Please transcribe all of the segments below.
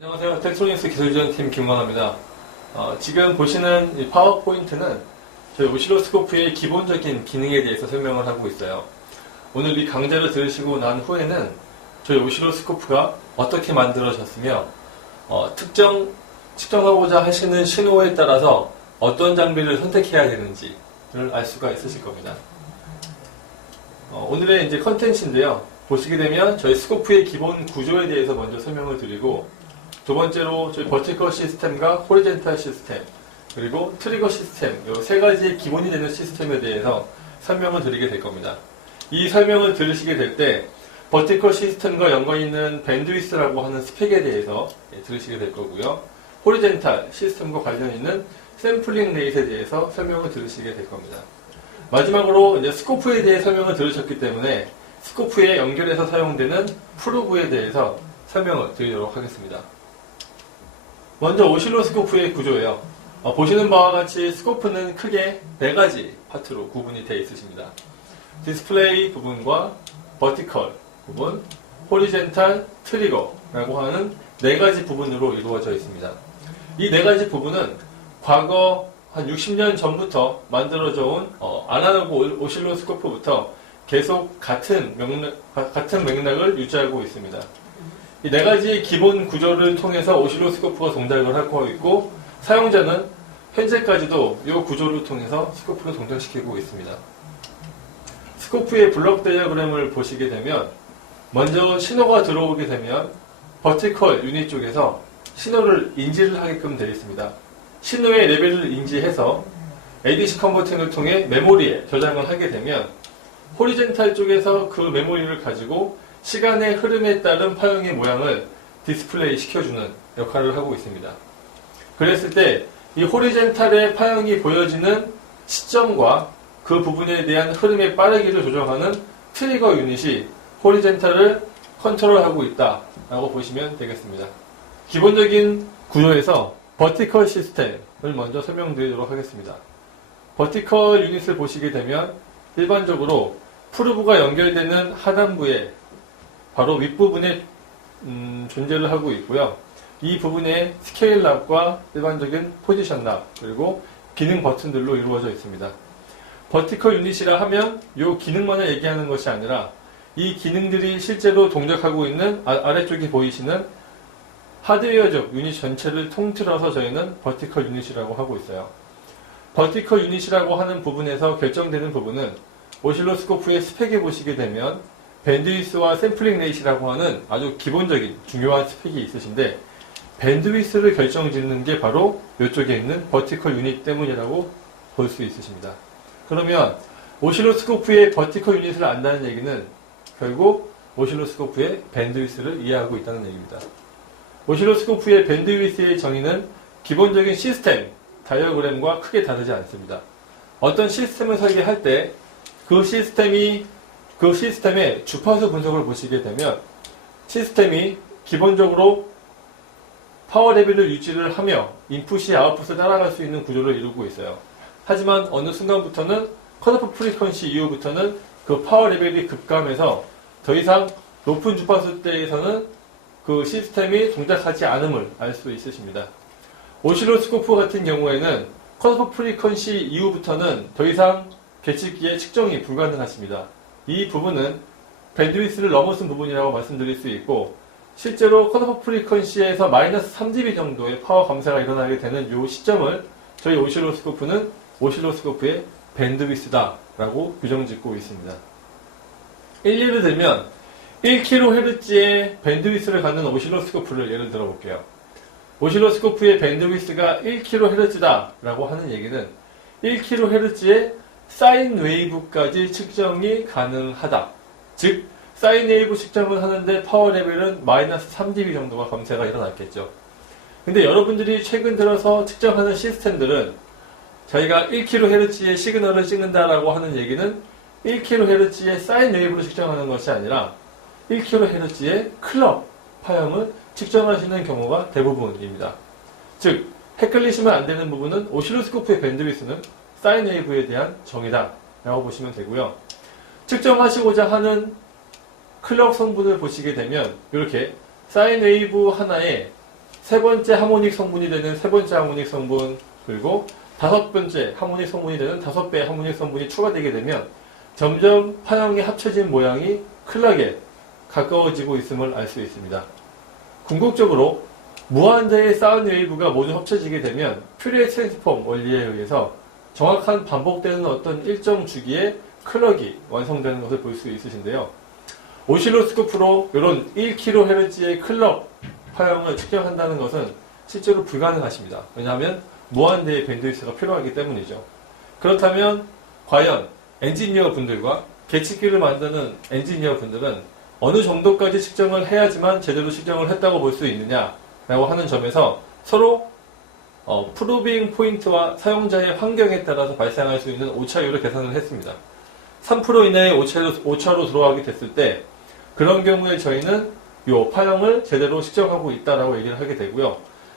안녕하세요. 텍스트로닉스 기술지원팀 김광호입니다. 지금 보시는 이 파워포인트는 저희 오실로스코프의 기본적인 기능에 대해서 설명을 하고 있어요. 오늘 이 강좌를 들으시고 난 후에는 저희 오실로스코프가 어떻게 만들어졌으며 측정하고자 하시는 신호에 따라서 어떤 장비를 선택해야 되는지를 알 수가 있으실 겁니다. 오늘의 이제 컨텐츠인데요. 보시게 되면 저희 스코프의 기본 구조에 대해서 먼저 설명을 드리고, 두 번째로 저희 버티컬 시스템과 호리젠탈 시스템, 그리고 트리거 시스템, 이 세 가지의 기본이 되는 시스템에 대해서 설명을 드리게 될 겁니다. 이 설명을 들으시게 될 때 버티컬 시스템과 연관 있는 밴드위스라고 하는 스펙에 대해서 들으시게 될 거고요. 호리젠탈 시스템과 관련 있는 샘플링 레이트에 대해서 설명을 들으시게 될 겁니다. 마지막으로 이제 스코프에 대해 설명을 들으셨기 때문에 스코프에 연결해서 사용되는 프로브에 대해서 설명을 드리도록 하겠습니다. 먼저 오실로스코프의 구조예요. 보시는 바와 같이 스코프는 크게 네 가지 파트로 구분이 되어 있으십니다. 디스플레이 부분과 버티컬 부분, 호리젠탈, 트리거라고 하는 네 가지 부분으로 이루어져 있습니다. 이 네 가지 부분은 과거 한 60년 전부터 만들어져 온 아날로그 오실로스코프부터 계속 같은 맥락을 유지하고 있습니다. 이 네 가지 기본 구조를 통해서 오실로스코프가 동작을 하고 있고, 사용자는 현재까지도 이 구조를 통해서 스코프를 동작시키고 있습니다. 스코프의 블록 다이어그램을 보시게 되면, 먼저 신호가 들어오게 되면 버티컬 유닛 쪽에서 신호를 인지를 하게끔 되어 있습니다. 신호의 레벨을 인지해서 ADC 컨버팅을 통해 메모리에 저장을 하게 되면, 호리젠탈 쪽에서 그 메모리를 가지고 시간의 흐름에 따른 파형의 모양을 디스플레이 시켜주는 역할을 하고 있습니다. 그랬을 때 이 호리젠탈의 파형이 보여지는 시점과 그 부분에 대한 흐름의 빠르기를 조정하는 트리거 유닛이 호리젠탈을 컨트롤하고 있다라고 보시면 되겠습니다. 기본적인 구조에서 버티컬 시스템을 먼저 설명드리도록 하겠습니다. 버티컬 유닛을 보시게 되면 일반적으로 프로브가 연결되는 하단부에 바로 윗부분에 존재를 하고 있고요. 이 부분에 스케일 납과 일반적인 포지션 납, 그리고 기능 버튼들로 이루어져 있습니다. 버티컬 유닛이라 하면 이 기능만을 얘기하는 것이 아니라 이 기능들이 실제로 동작하고 있는 아래쪽에 보이시는 하드웨어적 유닛 전체를 통틀어서 저희는 버티컬 유닛이라고 하고 있어요. 버티컬 유닛이라고 하는 부분에서 결정되는 부분은 오실로스코프의 스펙에 보시게 되면 밴드위스와 샘플링 레이트라고 하는 아주 기본적인 중요한 스펙이 있으신데, 밴드위스를 결정짓는 게 바로 이쪽에 있는 버티컬 유닛 때문이라고 볼 수 있으십니다. 그러면 오실로스코프의 버티컬 유닛을 안다는 얘기는 결국 오실로스코프의 밴드위스를 이해하고 있다는 얘기입니다. 오실로스코프의 밴드위스의 정의는 기본적인 시스템 다이어그램과 크게 다르지 않습니다. 어떤 시스템을 설계할 때 그 시스템의 주파수 분석을 보시게 되면 시스템이 기본적으로 파워 레벨을 유지를 하며 인풋이 아웃풋을 따라갈 수 있는 구조를 이루고 있어요. 하지만 어느 순간부터는 컷오프 프리퀀시 이후부터는 그 파워 레벨이 급감해서 더 이상 높은 주파수대에서는 그 시스템이 동작하지 않음을 알 수 있으십니다. 오실로스코프 같은 경우에는 컷오프 프리퀀시 이후부터는 더 이상 계측기의 측정이 불가능하십니다. 이 부분은 밴드위스를 넘어선 부분이라고 말씀드릴 수 있고, 실제로 컷오프 프리퀀시에서 마이너스 3dB 정도의 파워 감소가 일어나게 되는 이 시점을 저희 오실로스코프는 오실로스코프의 밴드위스다라고 규정짓고 있습니다. 예를 들면 1kHz의 밴드위스를 갖는 오실로스코프를 예를 들어 볼게요. 오실로스코프의 밴드위스가 1kHz다라고 하는 얘기는 1kHz의 사인 웨이브까지 측정이 가능하다. 즉, 사인 웨이브 측정을 하는데 파워 레벨은 마이너스 3dB 정도가 감소가 일어났겠죠. 근데 여러분들이 최근 들어서 측정하는 시스템들은 저희가 1kHz의 시그널을 찍는다라고 하는 얘기는 1kHz의 사인 웨이브를 측정하는 것이 아니라 1kHz의 클럭 파형을 측정하시는 경우가 대부분입니다. 즉, 헷갈리시면 안 되는 부분은 오실로스코프의 밴드위스는 사인 웨이브에 대한 정의다 라고 보시면 되고요. 측정하시고자 하는 클럭 성분을 보시게 되면 이렇게 사인 웨이브 하나에 세 번째 하모닉 성분이 되는 세 번째 하모닉 성분, 그리고 다섯 번째 하모닉 성분이 되는 다섯 배의 하모닉 성분이 추가되게 되면 점점 파형이 합쳐진 모양이 클락에 가까워지고 있음을 알 수 있습니다. 궁극적으로 무한대의 사운드 웨이브가 모두 합쳐지게 되면 퓨리에 트랜스폼 원리에 의해서 정확한 반복되는 어떤 일정 주기의 클럭이 완성되는 것을 볼 수 있으신데요. 오실로스코프로 이런 1kHz의 클럭 파형을 측정한다는 것은 실제로 불가능하십니다. 왜냐하면 무한대의 밴드위스가 필요하기 때문이죠. 그렇다면 과연 엔지니어 분들과 계측기를 만드는 엔지니어 분들은 어느 정도까지 측정을 해야지만 제대로 측정을 했다고 볼 수 있느냐라고 하는 점에서 서로 프로빙 포인트와 사용자의 환경에 따라서 발생할 수 있는 오차율을 계산을 했습니다. 3% 이내의 오차로 들어가게 됐을 때 그런 경우에 저희는 이 파형을 제대로 측정하고 있다라고 얘기를 하게 되고요.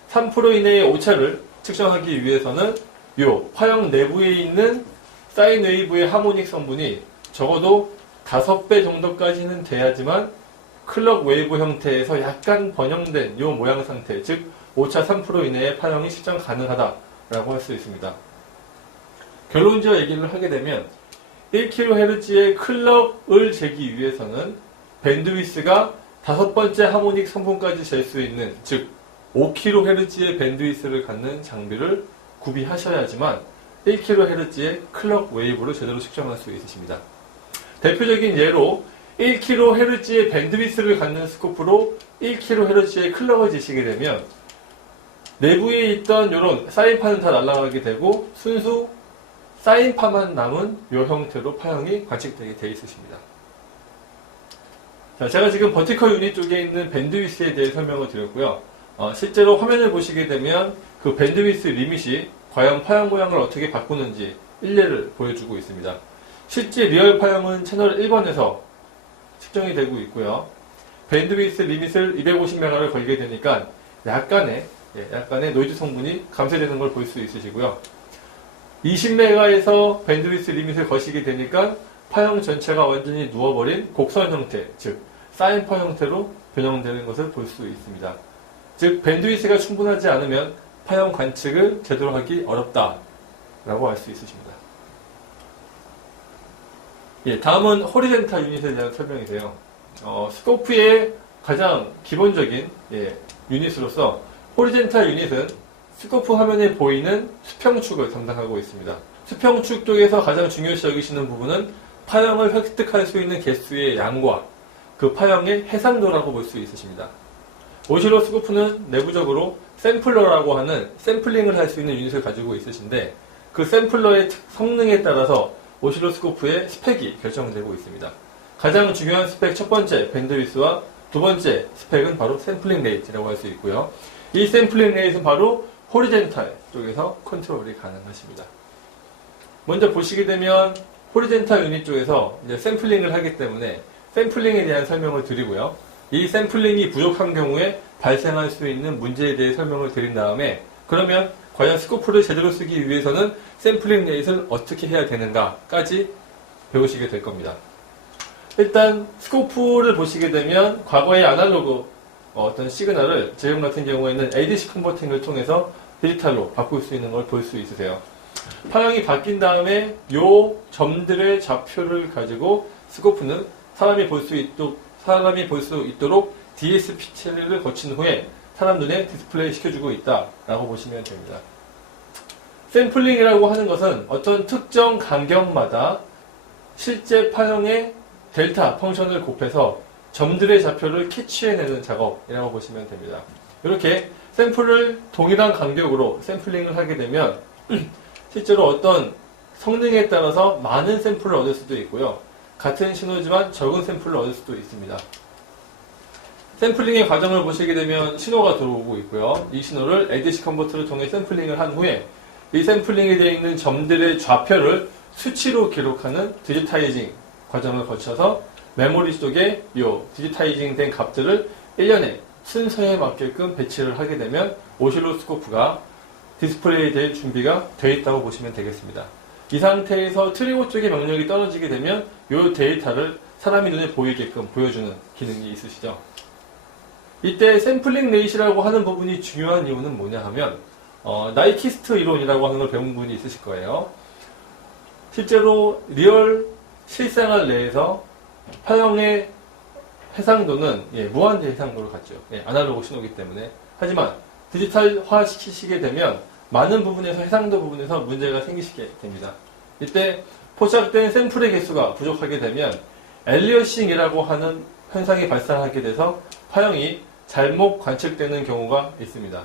3% 이내의 오차를 측정하기 위해서는 이 파형 내부에 있는 사인 웨이브의 하모닉 성분이 적어도 5배 정도까지는 돼야지만 클럭 웨이브 형태에서 약간 번영된 이 모양 상태, 즉 오차 3% 이내의 파형이 측정 가능하다라고 할 수 있습니다. 결론지어 얘기를 하게 되면 1kHz의 클럭을 재기 위해서는 밴드위스가 다섯 번째 하모닉 성분까지 잴 수 있는, 즉 5kHz의 밴드위스를 갖는 장비를 구비하셔야지만 1kHz의 클럭 웨이브를 제대로 측정할 수 있으십니다. 대표적인 예로 1kHz의 밴드위스를 갖는 스코프로 1kHz의 클럭을 재시게 되면 내부에 있던 이런 사인파는 다 날아가게 되고 순수 사인파만 남은 이 형태로 파형이 관측되게 되어 있으십니다. 자, 제가 지금 버티컬 유닛 쪽에 있는 밴드위스에 대해 설명을 드렸고요. 실제로 화면을 보시게 되면 그 밴드위스 리밋이 과연 파형 모양을 어떻게 바꾸는지 일례를 보여주고 있습니다. 실제 리얼 파형은 채널 1번에서 측정이 되고 있고요. 밴드위스 리밋을 250메가를 걸게 되니까 약간의 노이즈 성분이 감쇄되는 걸 볼 수 있으시고요. 20메가에서 밴드위스 리밋을 거시게 되니까 파형 전체가 완전히 누워버린 곡선 형태, 즉 사인파 형태로 변형되는 것을 볼 수 있습니다. 즉 밴드위스가 충분하지 않으면 파형 관측을 제대로 하기 어렵다라고 할 수 있으십니다. 다음은 호리젠탈 유닛에 대한 설명이세요. 스코프의 가장 기본적인 유닛으로서 호리젠탈 유닛은 스코프 화면에 보이는 수평축을 담당하고 있습니다. 수평축 쪽에서 가장 중요시 여기시는 부분은 파형을 획득할 수 있는 개수의 양과 그 파형의 해상도라고 볼 수 있으십니다. 오실로스코프는 내부적으로 샘플러라고 하는 샘플링을 할 수 있는 유닛을 가지고 있으신데 그 샘플러의 성능에 따라서 오실로스코프의 스펙이 결정되고 있습니다. 가장 중요한 스펙 첫 번째 밴드위스와 두 번째 스펙은 바로 샘플링 레이트라고 할 수 있고요. 이 샘플링 레이트는 바로 호리젠탈 쪽에서 컨트롤이 가능하십니다. 먼저 보시게 되면 호리젠탈 유닛 쪽에서 이제 샘플링을 하기 때문에 샘플링에 대한 설명을 드리고요. 이 샘플링이 부족한 경우에 발생할 수 있는 문제에 대해 설명을 드린 다음에 그러면 과연 스코프를 제대로 쓰기 위해서는 샘플링 레이트를 어떻게 해야 되는가까지 배우시게 될 겁니다. 일단 스코프를 보시게 되면 과거의 아날로그 어떤 시그널을 제형 같은 경우에는 ADC 컨버팅을 통해서 디지털로 바꿀 수 있는 걸 볼 수 있으세요. 파형이 바뀐 다음에 요 점들의 좌표를 가지고 스코프는 사람이 볼 수 있도록 DSP 처리를 거친 후에 사람 눈에 디스플레이 시켜주고 있다라고 보시면 됩니다. 샘플링이라고 하는 것은 어떤 특정 간격마다 실제 파형의 델타 펑션을 곱해서 점들의 좌표를 캐치해내는 작업이라고 보시면 됩니다. 이렇게 샘플을 동일한 간격으로 샘플링을 하게 되면 실제로 어떤 성능에 따라서 많은 샘플을 얻을 수도 있고요. 같은 신호지만 적은 샘플을 얻을 수도 있습니다. 샘플링의 과정을 보시게 되면 신호가 들어오고 있고요. 이 신호를 ADC 컨버터를 통해 샘플링을 한 후에 이 샘플링에 되어 있는 점들의 좌표를 수치로 기록하는 디지타이징 과정을 거쳐서 메모리 속에 이 디지타이징 된 값들을 1년에 순서에 맞게끔 배치를 하게 되면 오실로스코프가 디스플레이 될 준비가 되어 있다고 보시면 되겠습니다. 이 상태에서 트리거 쪽의 명령이 떨어지게 되면 이 데이터를 사람이 눈에 보이게끔 보여주는 기능이 있으시죠. 이때 샘플링 레이시라고 하는 부분이 중요한 이유는 뭐냐 하면 나이키스트 이론이라고 하는 걸 배운 분이 있으실 거예요. 실제로 리얼 실생활 내에서 파형의 해상도는 무한대 해상도를 갖죠. 아날로그 신호이기 때문에. 하지만 디지털화 시키시게 되면 많은 부분에서 해상도 부분에서 문제가 생기시게 됩니다. 이때 포착된 샘플의 개수가 부족하게 되면 엘리어싱이라고 하는 현상이 발생하게 돼서 파형이 잘못 관측되는 경우가 있습니다.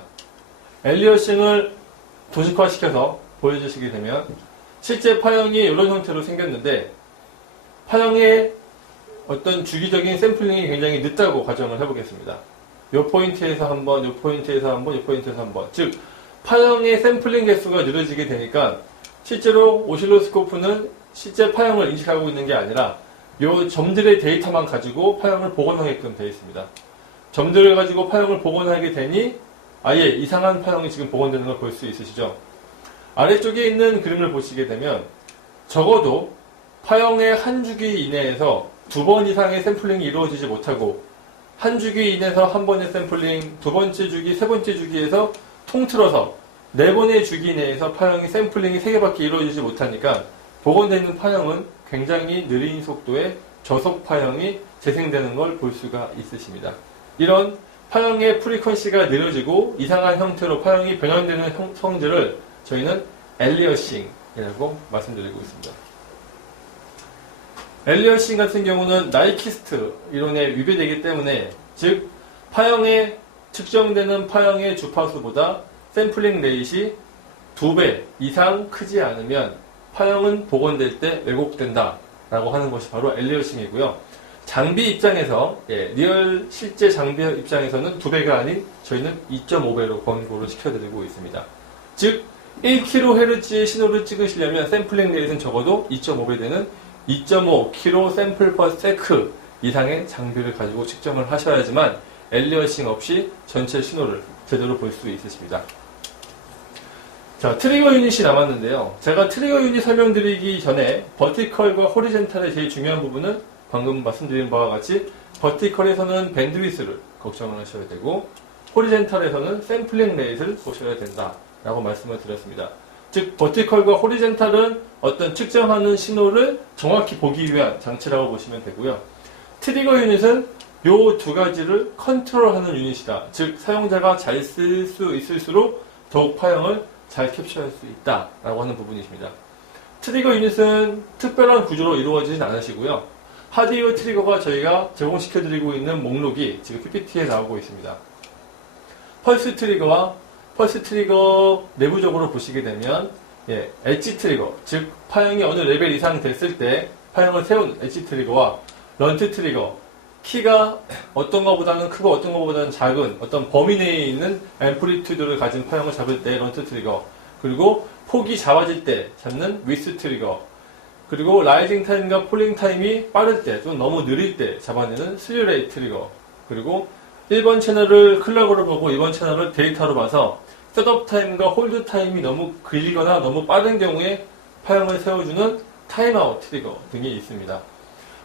엘리어싱을 도식화시켜서 보여주시게 되면 실제 파형이 이런 형태로 생겼는데 파형의 어떤 주기적인 샘플링이 굉장히 늦다고 가정을 해보겠습니다. 이 포인트에서 한 번, 이 포인트에서 한 번, 이 포인트에서 한 번. 즉, 파형의 샘플링 개수가 늦어지게 되니까 실제로 오실로스코프는 실제 파형을 인식하고 있는 게 아니라 이 점들의 데이터만 가지고 파형을 복원하게끔 되어 있습니다. 점들을 가지고 파형을 복원하게 되니 아예 이상한 파형이 지금 복원되는 걸 볼 수 있으시죠? 아래쪽에 있는 그림을 보시게 되면 적어도 파형의 한 주기 이내에서 2번 이상의 샘플링이 이루어지지 못하고 한 주기 이내에서 한 번의 샘플링, 두 번째 주기, 세 번째 주기에서 통틀어서 4번의 주기 내에서 파형이 샘플링이 3개밖에 이루어지지 못하니까 복원되는 파형은 굉장히 느린 속도의 저속 파형이 재생되는 걸 볼 수가 있으십니다. 이런 파형의 프리퀀시가 느려지고 이상한 형태로 파형이 변형되는 성질을 저희는 엘리어싱이라고 말씀드리고 있습니다. 엘리어싱 같은 경우는 나이키스트 이론에 위배되기 때문에 즉 파형에 측정되는 파형의 주파수보다 샘플링 레이시 2배 이상 크지 않으면 파형은 복원될 때 왜곡된다 라고 하는 것이 바로 엘리어싱이고요. 장비 입장에서 리얼 실제 장비 입장에서는 2배가 아닌 저희는 2.5배로 권고를 시켜드리고 있습니다. 즉 1kHz의 신호를 찍으시려면 샘플링 레이트는 적어도 2.5배 되는 2.5kg 샘플 퍼 세크 이상의 장비를 가지고 측정을 하셔야지만 엘리어싱 없이 전체 신호를 제대로 볼 수 있으십니다. 자, 트리거 유닛이 남았는데요. 제가 트리거 유닛 설명드리기 전에 버티컬과 호리젠탈의 제일 중요한 부분은 방금 말씀드린 바와 같이 버티컬에서는 밴드위스를 걱정을 하셔야 되고 호리젠탈에서는 샘플링 레이트를 보셔야 된다 라고 말씀을 드렸습니다. 즉 버티컬과 호리젠탈은 어떤 측정하는 신호를 정확히 보기 위한 장치라고 보시면 되고요. 트리거 유닛은 이 두 가지를 컨트롤하는 유닛이다. 즉 사용자가 잘 쓸 수 있을수록 더욱 파형을 잘 캡처할 수 있다 라고 하는 부분이십니다. 트리거 유닛은 특별한 구조로 이루어지진 않으시고요. 하드웨어 트리거가 저희가 제공시켜드리고 있는 목록이 지금 PPT에 나오고 있습니다. 펄스 트리거와 펄스 트리거 내부적으로 보시게 되면 엣지 트리거, 즉 파형이 어느 레벨 이상 됐을 때 파형을 세운 엣지 트리거와 런트 트리거, 키가 어떤 것보다는 크고 어떤 것보다는 작은 어떤 범위 내에 있는 앰플리튜드를 가진 파형을 잡을 때 런트 트리거, 그리고 폭이 작아질 때 잡는 위스 트리거, 그리고 라이징 타임과 폴링 타임이 빠를 때 또는 너무 느릴 때 잡아내는 슬류레이 트리거, 그리고 1번 채널을 클럭으로 보고 2번 채널을 데이터로 봐서 셋업 타임과 홀드 타임이 너무 길거나 너무 빠른 경우에 파형을 세워주는 타임아웃 트리거 등이 있습니다.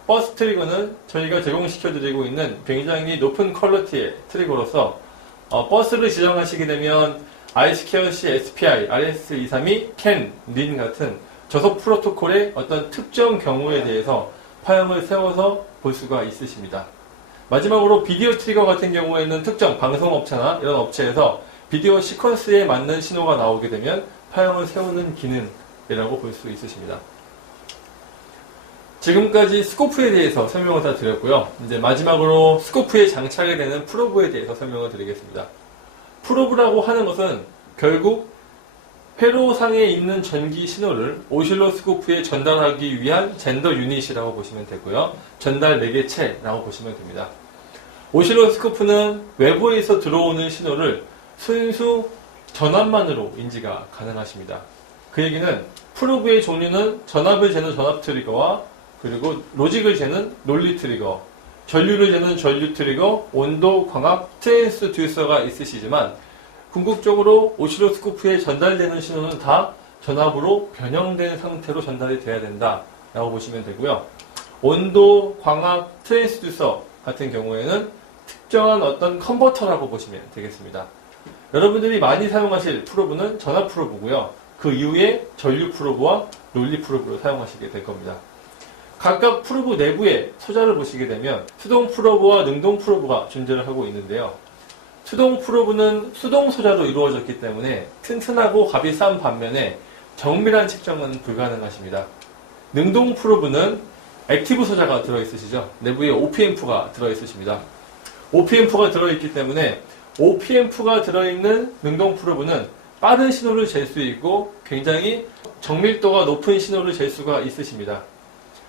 버스 트리거는 저희가 제공시켜드리고 있는 굉장히 높은 퀄리티의 트리거로서 버스를 지정하시게 되면 iSCIRC SPI, RS232, CAN, RIN 같은 저속 프로토콜의 어떤 특정 경우에 대해서 파형을 세워서 볼 수가 있으십니다. 마지막으로 비디오 트리거 같은 경우에는 특정 방송업체나 이런 업체에서 비디오 시퀀스에 맞는 신호가 나오게 되면 파형을 세우는 기능이라고 볼 수 있으십니다. 지금까지 스코프에 대해서 설명을 다 드렸고요. 이제 마지막으로 스코프에 장착이 되는 프로브에 대해서 설명을 드리겠습니다. 프로브라고 하는 것은 결국 회로상에 있는 전기 신호를 오실로스코프에 전달하기 위한 젠더 유닛이라고 보시면 되고요. 전달 매개체라고 보시면 됩니다. 오실로스코프는 외부에서 들어오는 신호를 순수 전압만으로 인지가 가능하십니다. 그 얘기는 프로브의 종류는 전압을 재는 전압 트리거와 그리고 로직을 재는 롤리 트리거, 전류를 재는 전류 트리거, 온도, 광학, 트랜스듀서가 있으시지만 궁극적으로 오실로스코프에 전달되는 신호는 다 전압으로 변형된 상태로 전달이 돼야 된다라고 보시면 되고요. 온도, 광학, 트랜스듀서 같은 경우에는 특정한 어떤 컨버터라고 보시면 되겠습니다. 여러분들이 많이 사용하실 프로브는 전압 프로브고요. 그 이후에 전류 프로브와 논리 프로브로 사용하시게 될 겁니다. 각각 프로브 내부의 소자를 보시게 되면 수동 프로브와 능동 프로브가 존재를 하고 있는데요. 수동 프로브는 수동 소자로 이루어졌기 때문에 튼튼하고 값이 싼 반면에 정밀한 측정은 불가능하십니다. 능동 프로브는 액티브 소자가 들어있으시죠. 내부에 OPM프가 들어있으십니다. OPM프가 들어있기 때문에 OPM프가 들어있는 능동 프로브는 빠른 신호를 잴 수 있고 굉장히 정밀도가 높은 신호를 잴 수가 있으십니다.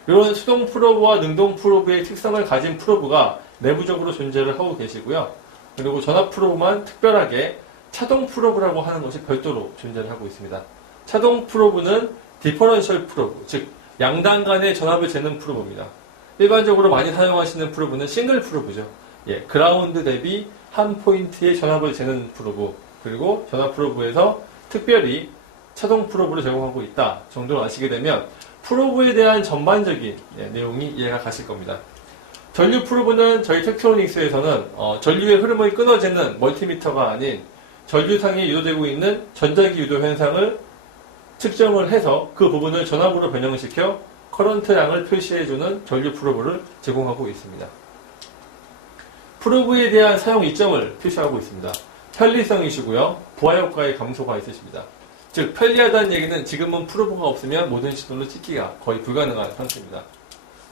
이런 수동 프로브와 능동 프로브의 특성을 가진 프로브가 내부적으로 존재를 하고 계시고요. 그리고 전압 프로브만 특별하게 차동 프로브라고 하는 것이 별도로 존재를 하고 있습니다. 차동 프로브는 디퍼런셜 프로브, 즉 양단 간의 전압을 재는 프로브입니다. 일반적으로 많이 사용하시는 프로브는 싱글 프로브죠. 그라운드 대비 한 포인트의 전압을 재는 프로브, 그리고 전압 프로브에서 특별히 차동 프로브를 제공하고 있다 정도로 아시게 되면 프로브에 대한 전반적인 내용이 이해가 가실 겁니다. 전류 프로브는 저희 텍트로닉스에서는 전류의 흐름을 끊어재는 멀티미터가 아닌 전류상에 유도되고 있는 전자기 유도 현상을 측정을 해서 그 부분을 전압으로 변형시켜 커런트량을 표시해주는 전류 프로브를 제공하고 있습니다. 프로브에 대한 사용 이점을 표시하고 있습니다. 편리성이시고요. 부하 효과의 감소가 있으십니다. 즉 편리하다는 얘기는 지금은 프로브가 없으면 모든 신호를 찍기가 거의 불가능한 상태입니다.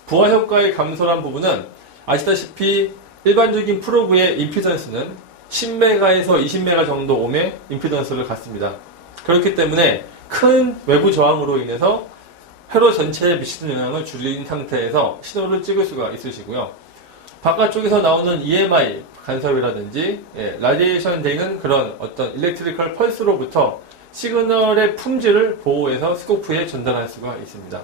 부하 효과의 감소란 부분은 아시다시피 일반적인 프로브의 임피던스는 10메가에서 20메가 정도 ohm의 임피던스를 갖습니다. 그렇기 때문에 큰 외부 저항으로 인해서 회로 전체에 미치는 영향을 줄인 상태에서 신호를 찍을 수가 있으시고요. 바깥쪽에서 나오는 EMI 간섭이라든지 라디에이션 되는 그런 어떤 일렉트리컬 펄스로부터 시그널의 품질을 보호해서 스코프에 전달할 수가 있습니다.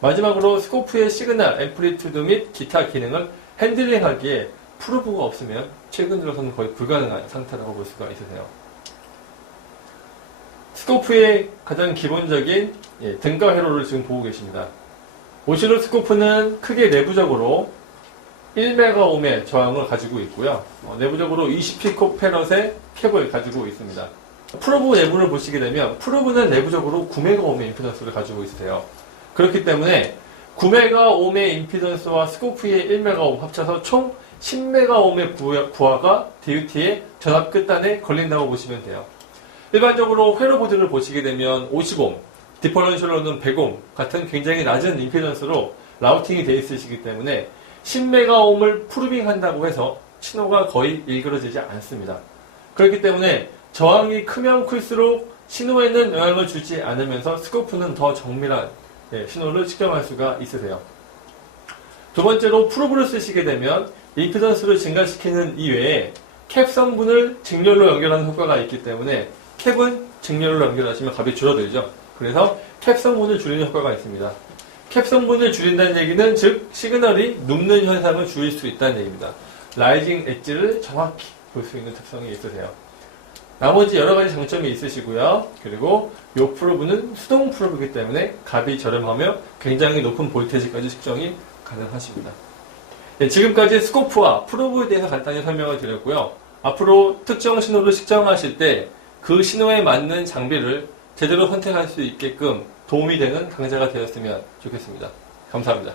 마지막으로 스코프의 시그널, 앰플리튜드 및 기타 기능을 핸들링하기에 프로브가 없으면 최근 들어서는 거의 불가능한 상태라고 볼 수가 있으세요. 스코프의 가장 기본적인 등가 회로를 지금 보고 계십니다. 오실로스코프는 크게 내부적으로 1메가옴의 저항을 가지고 있고요. 내부적으로 20피코페럿의 캡을 가지고 있습니다. 프로브 내부를 보시게 되면 프로브는 내부적으로 9메가옴의 임피던스를 가지고 있으세요. 그렇기 때문에 9메가옴의 임피던스와 스코프의 1메가옴 합쳐서 총 10메가옴의 부하가 DUT의 전압 끝단에 걸린다고 보시면 돼요. 일반적으로 회로보드를 보시게 되면 50옴, 디퍼런셜로는 100옴 같은 굉장히 낮은 임피던스로 라우팅이 되어 있으시기 때문에 10메가옴을 프루빙 한다고 해서 신호가 거의 일그러지지 않습니다. 그렇기 때문에 저항이 크면 클수록 신호에는 영향을 주지 않으면서 스코프는 더 정밀한 신호를 측정할 수가 있으세요. 두 번째로 프로브를 쓰시게 되면 임피던스를 증가시키는 이외에 캡 성분을 직렬로 연결하는 효과가 있기 때문에 캡은 직렬로 연결하시면 값이 줄어들죠. 그래서 캡 성분을 줄이는 효과가 있습니다. 캡 성분을 줄인다는 얘기는 즉 시그널이 눕는 현상을 줄일 수 있다는 얘기입니다. 라이징 엣지를 정확히 볼 수 있는 특성이 있으세요. 나머지 여러 가지 장점이 있으시고요. 그리고 이 프로브는 수동 프로브이기 때문에 값이 저렴하며 굉장히 높은 볼테이지까지 측정이 가능하십니다. 지금까지 스코프와 프로브에 대해서 간단히 설명을 드렸고요. 앞으로 특정 신호를 측정하실 때 그 신호에 맞는 장비를 제대로 선택할 수 있게끔 도움이 되는 강좌가 되었으면 좋겠습니다. 감사합니다.